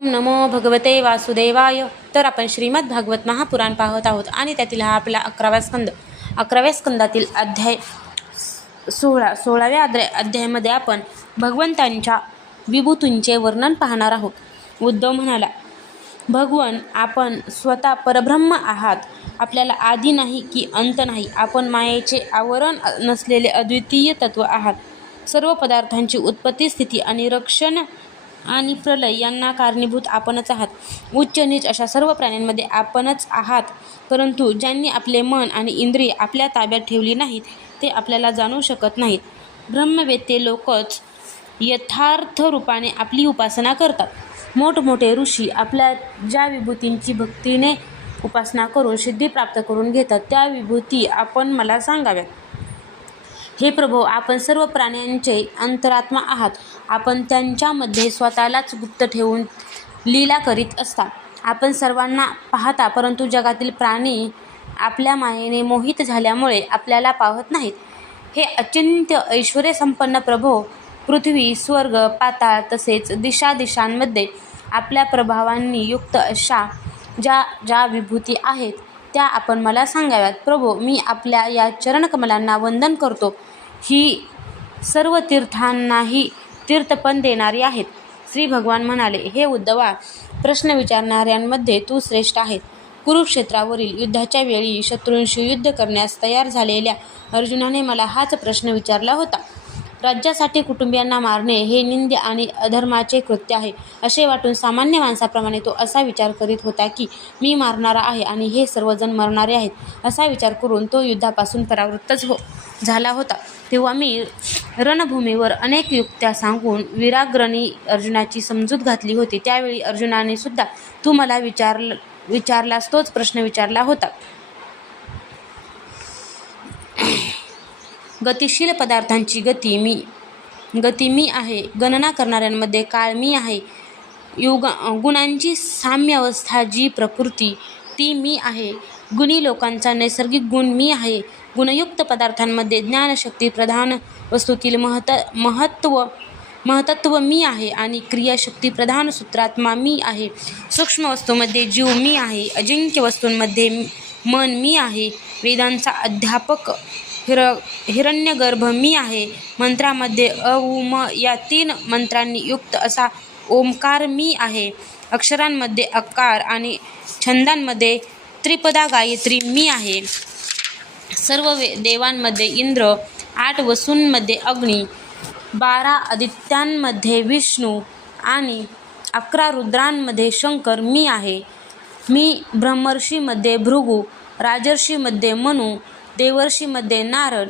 नमो भगवते वासुदेवाय. तर आपण श्रीमद भागवत महापुराण पाहत आहोत आणि त्यातील हा आपला अकराव्या स्कंद. अकराव्या स्कंदातील अध्याय सोळा सोळाव्या अध्याय अध्यायामध्ये आपण भगवंतांच्या विभूतींचे वर्णन पाहणार आहोत. उद्धव म्हणाला भगवन आपण स्वतः परब्रह्म आहात. आपल्याला आधी नाही की अंत नाही. आपण मायेचे आवरण नसलेले अद्वितीय तत्व आहात. सर्व पदार्थांची उत्पत्ती स्थिती आणि रक्षण आणि प्रलय यांना कारणीभूत आपणच आहात. उच्च नीच अशा सर्व प्राण्यांमध्ये आपणच आहात. परंतु ज्यांनी आपले मन आणि इंद्रिय आपल्या ताब्यात ठेवली नाहीत ते आपल्याला जाणू शकत नाहीत. ब्रह्मवेत्ते लोकच यथार्थ रूपाने आपली उपासना करतात. मोठमोठे ऋषी आपल्या ज्या विभूतींची भक्तीने उपासना करून सिद्धी प्राप्त करून घेतात त्या विभूती आपण मला सांगाव्यात. हे प्रभो आपण सर्व प्राण्यांचे अंतरात्मा आहात. आपण त्यांच्यामध्ये स्वतःलाच गुप्त ठेवून लीला करीत असता. आपण सर्वांना पाहता परंतु जगातील प्राणी आपल्या मायेने मोहित झाल्यामुळे आपल्याला पाहत नाहीत. हे अचिंत्य ऐश्वर्यसंपन्न प्रभो पृथ्वी स्वर्ग पाताळ तसेच दिशादिशांमध्ये आपल्या प्रभावांनी युक्त अशा ज्या ज्या विभूती आहेत त्या आपण मला सांगाव्यात. प्रभो मी आपल्या या चरणकमलांना वंदन करतो. ही सर्व तीर्थांनाही तीर्थपण देणारी आहेत. श्री भगवान म्हणाले हे उद्धवा प्रश्न विचारणाऱ्यांमध्ये तू श्रेष्ठ आहेत कुरुक्षेत्रावरील युद्धाच्या वेळी शत्रूंशी युद्ध करण्यास तयार झालेल्या अर्जुनाने मला हाच प्रश्न विचारला होता. राज्यासाठी कुटुंबियांना मारणे हे निंद्य आणि अधर्माचे कृत्य आहे. असे वाटून सामान्य माणसाप्रमाणे तो असा विचार करीत होता की मी मारणारा आहे आणि हे सर्वजण मरणारे आहेत. असा विचार करून तो युद्धापासून परावृत्तच हो झाला होता. तेव्हा मी रणभूमीवर अनेक युक्त्या सांगून विराग्रणी अर्जुनाची समजूत घातली होती. त्यावेळी अर्जुनाने सुद्धा तू मला विचार विचारलास तोच प्रश्न विचारला होता. गतिशील पदार्थांची गती मी गती मी आहे. गणना करणाऱ्यांमध्ये काळ मी आहे. युग गुणांची साम्यावस्था जी प्रकृती ती मी आहे. गुणी लोकांचा नैसर्गिक गुण मी आहे. गुणयुक्त पदार्थांमध्ये ज्ञानशक्ती प्रधान वस्तूतील महत महत्त्व महतत्व मी आहे आणि क्रियाशक्ती प्रधान सूत्रात्मा मी आहे. सूक्ष्म वस्तूमध्ये जीव मी आहे. अजिंक्य वस्तूंमध्ये मन मी आहे. वेदांचा अध्यापक हिर हिरण्यगर्भ मी आहे. मंत्रामध्ये अ या तीन मंत्रांनी युक्त असा ओंकार मी आहे. अक्षरांमध्ये अकार आणि छंदांमध्ये त्रिपदा गायत्री मी आहे. सर्व वे देवांमध्ये इंद्र आठ वसूंमध्ये अग्नी बारा आदित्यांमध्ये विष्णू आणि अकरा रुद्रांमध्ये शंकर मी आहे. मी ब्रह्मर्षीमध्ये भृगू राजर्षीमध्ये मनू देवर्षीमध्ये नारद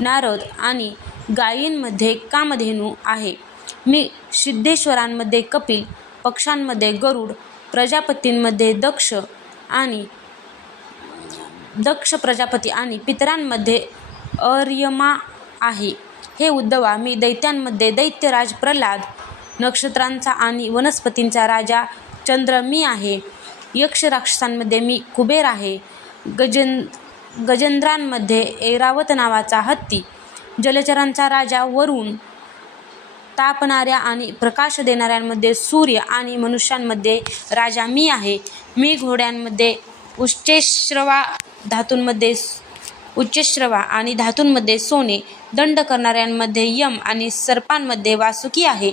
नारद आणि गायींमध्ये कामधेनू आहे. मी सिद्धेश्वरांमध्ये कपिल पक्षांमध्ये गरुड प्रजापतींमध्ये दक्ष आणि दक्ष प्रजापती आणि पितरांमध्ये अर्यमा आहे. हे उद्धवा मी दैत्यांमध्ये दैत्यराज प्रल्हाद नक्षत्रांचा आणि वनस्पतींचा राजा चंद्र मी आहे. यक्ष राक्षसांमध्ये मी कुबेर आहे. गजन गजेंद्रांमध्ये ऐरावत नावाचा हत्ती जलचरांचा राजा वरुण तापणाऱ्या आणि प्रकाश देणाऱ्यांमध्ये सूर्य आणि मनुष्यांमध्ये राजा मी आहे. मी घोड्यांमध्ये उच्चेश्रवा धातूंमध्ये उच्चश्रवा आणि धातूंमध्ये सोने दंड करणाऱ्यांमध्ये यम आणि सर्पांमध्ये वासुकी आहे.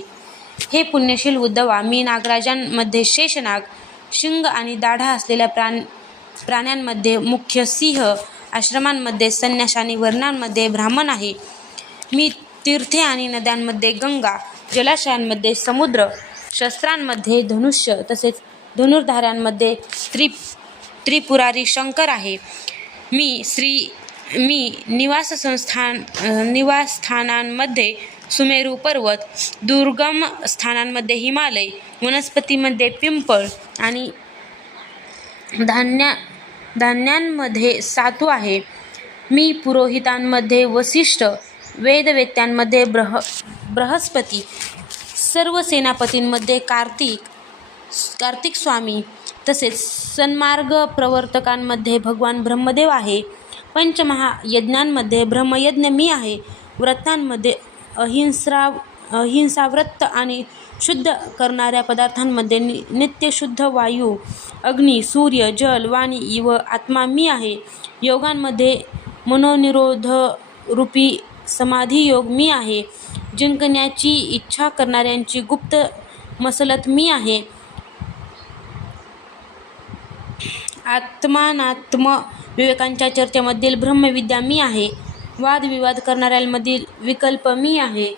हे पुण्यशील उद्धवा मी नागराजांमध्ये शेषनाग शिंग आणि दाढा असलेल्या प्राण प्राण्यांमध्ये मुख्य सिंह आश्रमांमध्ये संन्यास आणि वर्णांमध्ये ब्राह्मण आहे. मी तीर्थे आणि नद्यांमध्ये गंगा जलाशयांमध्ये समुद्र शस्त्रांमध्ये धनुष्य तसेच धनुर्धाऱ्यांमध्ये त्रि त्रिपुरारी शंकर आहे. मी श्री मी निवास संस्थान निवासस्थानांमध्ये सुमेरू पर्वत दुर्गम स्थानांमध्ये हिमालय वनस्पतीमध्ये पिंपळ आणि धान्या धान्यांमध्ये सातू आहे. मी पुरोहितांमध्ये वसिष्ठ वेदवेत्यांमध्ये ब्रह बृहस्पती सर्व सेनापतींमध्ये कार्तिक कार्तिक स्वामी तसेच सन्मार्ग प्रवर्तकांमध्ये भगवान ब्रह्मदेव आहे. पंचमहायज्ञांमध्ये ब्रह्मयज्ञ मी आहे. व्रतांमध्ये अहिंसा अहिंसाव्रत हिंसाव्रत आणि शुद्ध करणाऱ्या पदार्थांमध्ये नि नित्यशुद्ध वायू अग्नी सूर्य जल वाणी व आत्मा मी आहे. योगांमध्ये मनोनिरोध रूपी समाधी योग मी आहे. जिंकण्याची इच्छा करणाऱ्यांची गुप्त मसलत मी आहे. आत्मानात्म विवेकांच्या चर्चेमधील ब्रह्मविद्या मी आहे. वादविवाद करणाऱ्यांमधील विकल्प मी आहे.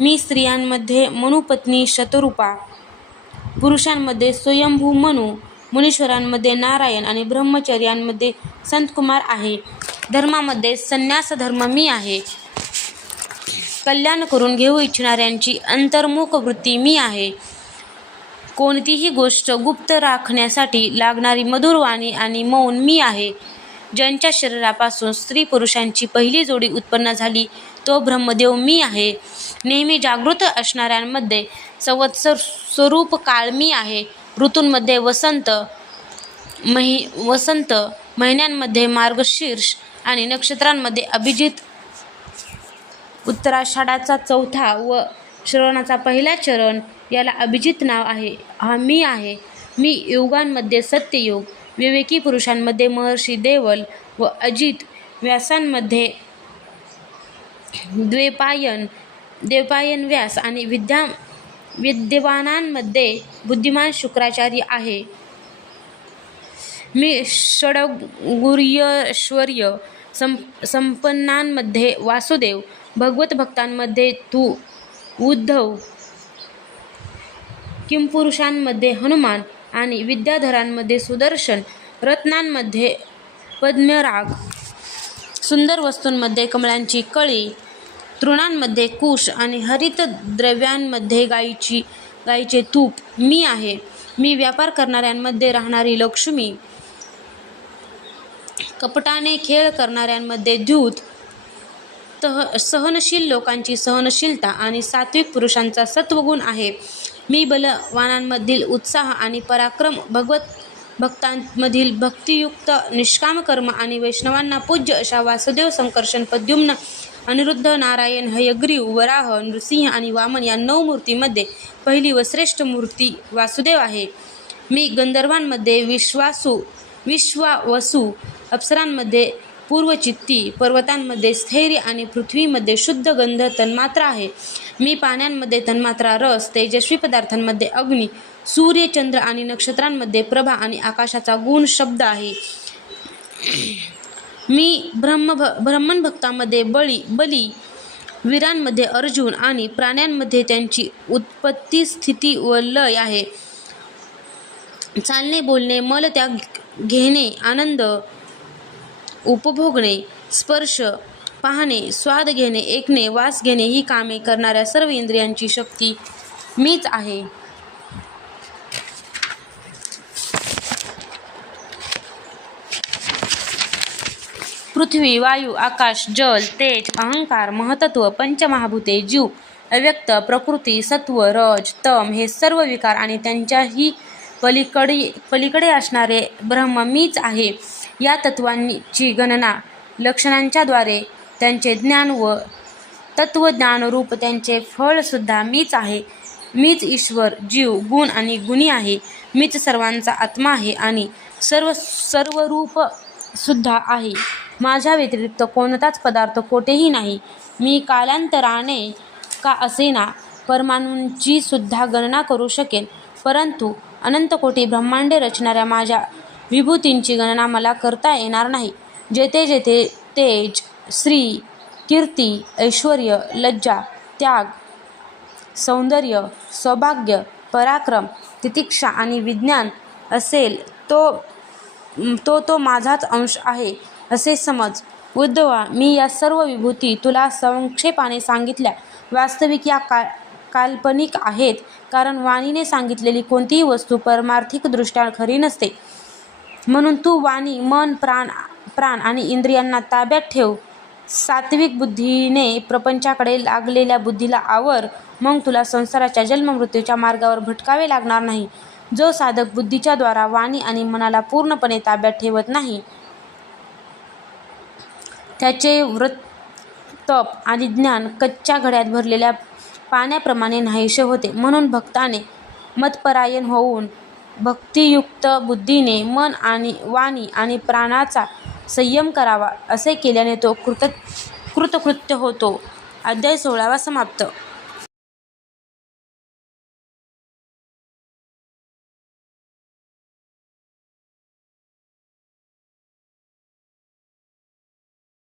मी स्त्रियांमध्ये मनुपत्नी शतरूपा पुरुषांमध्ये स्वयंभू मनु मुनीश्वरांमध्ये नारायण आणि ब्रह्मचर्यांमध्ये संतकुमार आहे. धर्मामध्ये संन्यास धर्म मी आहे. कल्याण करून घेऊ इच्छिणाऱ्यांची अंतर्मुख वृत्ती मी आहे. कोणतीही गोष्ट गुप्त राखण्यासाठी लागणारी मधुरवाणी आणि मौन मी आहे. ज्यांच्या शरीरापासून स्त्री पुरुषांची पहिली जोडी उत्पन्न झाली तो ब्रह्मदेव मी आहे. नेहमी जागृत असणाऱ्यांमध्ये संवत्सर स्वरूप काळ मी आहे. ऋतूंमध्ये वसंत महि वसंत महिन्यांमध्ये मार्गशीर्ष आणि नक्षत्रांमध्ये अभिजित. उत्तराषाढाचा चौथा व श्रवणाचा पहिला चरण याला अभिजित नाव आहे. हा मी आहे. मी युगांमध्ये सत्ययोग विवेकी पुरुषांमध्ये महर्षी देवल व अजित व्यासांमध्ये द्वैपायन देवपायन व्यास आणि विद्या विद्यवानांमध्ये बुद्धिमान शुक्राचार्य आहे. मी षडगुर्यश्वर्य सं संपन्नांमध्ये वासुदेव भगवत भक्तांमध्ये तू उद्धव किंपुरुषांमध्ये हनुमान आणि विद्याधरांमध्ये सुदर्शन रत्नांमध्ये पद्मराग सुंदर वस्तूंमध्ये कमळांची कळी तृणांमध्ये कुश आणि हरित द्रव्यांमध्ये गाईची गाईचे तूप. मी आहे. मी व्यापार करणाऱ्यांमध्ये राहणारी लक्ष्मी. कपटाने खेळ करणाऱ्यांमध्ये द्यूत तह सहनशील लोकांची सहनशीलता आणि सात्विक पुरुषांचा सत्वगुण आहे. मी बलवानांमधील उत्साह आणि पराक्रम भगवत भक्तांमधील भक्तियुक्त निष्काम कर्म आणि वैष्णवांना पूज्य अशा वासुदेव संकर्षण पद्युम्न अनिरुद्ध नारायण हयग्रीव वराह नृसिंह आणि वामन या नऊ मूर्तीमध्ये पहिली व श्रेष्ठ मूर्ती वासुदेव आहे. मी गंधर्वांमध्ये विश्वासू विश्वावसू अप्सरांमध्ये पूर्वचित्ती पर्वतांमध्ये स्थैर्य आणि पृथ्वीमध्ये शुद्ध गंध तन्मात्रा आहे. मी पाण्यांमध्ये तन्मात्रा रस तेजस्वी पदार्थांमध्ये अग्नी सूर्य चंद्र आणि नक्षत्रांमध्ये प्रभा आणि आकाशाचा गुण शब्द आहे. मी ब्रह्म ब्राह्मण भक्तामध्ये बळी बली वीरांमध्ये अर्जुन आणि प्राण्यांमध्ये त्यांची उत्पत्ती स्थिती व लय आहे. चालणे बोलणे मलत्याग घेणे आनंद उपभोगणे स्पर्श पाहणे स्वाद घेणे ऐकणे वास घेणे ही कामे करणाऱ्या सर्व इंद्रियांची शक्ती मीच आहे. पृथ्वी वायू आकाश जल तेज अहंकार महतत्व पंचमहाभूते जीव अव्यक्त प्रकृती सत्व रज तम हे सर्व विकार आणि त्यांच्याही पलीकडे पलीकडे असणारे ब्रह्म मीच आहे. या तत्वांची गणना लक्षणांच्याद्वारे त्यांचे ज्ञान व तत्वज्ञानरूप त्यांचे फळसुद्धा मीच आहे. मीच ईश्वर जीव गुण आणि गुणी आहे. मीच सर्वांचा आत्मा आहे आणि सर्व सर्वरूप सुद्धा आहे. माझ्या व्यतिरिक्त कोणताच पदार्थ कोठेही नाही. मी कालांतराने का असेना परमाणूंची सुद्धा गणना करू शकेन. परंतु अनंत कोटी ब्रह्मांडे रचणाऱ्या माझ्या विभूतींची गणना मला करता येणार नाही. जेथे जेथे तेज श्री कीर्ती ऐश्वर लज्जा त्याग सौंदर्य सौभाग्य पराक्रम तितिक्षा आणि विज्ञान असेल तो तो तो माझाच अंश आहे असे समज. उद्धवा मी या सर्व विभूती तुला संक्षेपाने सांगितल्या. वास्तविक या का काल्पनिक आहेत कारण वाणीने सांगितलेली कोणतीही वस्तू परमार्थिकदृष्ट्या खरी नसते. म्हणून तू वाणी मन प्राण प्राण आणि इंद्रियांना ताब्यात ठेव. सात्विक बुद्धीने प्रपंचाकडे लागलेल्या बुद्धीला आवर. मग तुला संसाराच्या जन्ममृत्यूच्या मार्गावर भटकावे लागणार नाही. जो साधक बुद्धीच्या द्वारा वाणी आणि मनाला पूर्णपणे ताब्यात ठेवत नाही त्याचे व्रत तप आणि ज्ञान कच्च्या घड्यात भरलेल्या पाण्याप्रमाणे नाहीसे होते. म्हणून भक्ताने मतपरायण होऊन भक्तियुक्त बुद्धीने मन आणि वाणी आणि प्राणाचा संयम करावा असे केल्याने तो कृत कृतकृत्य होतो. अध्याय सोळावा समाप्त.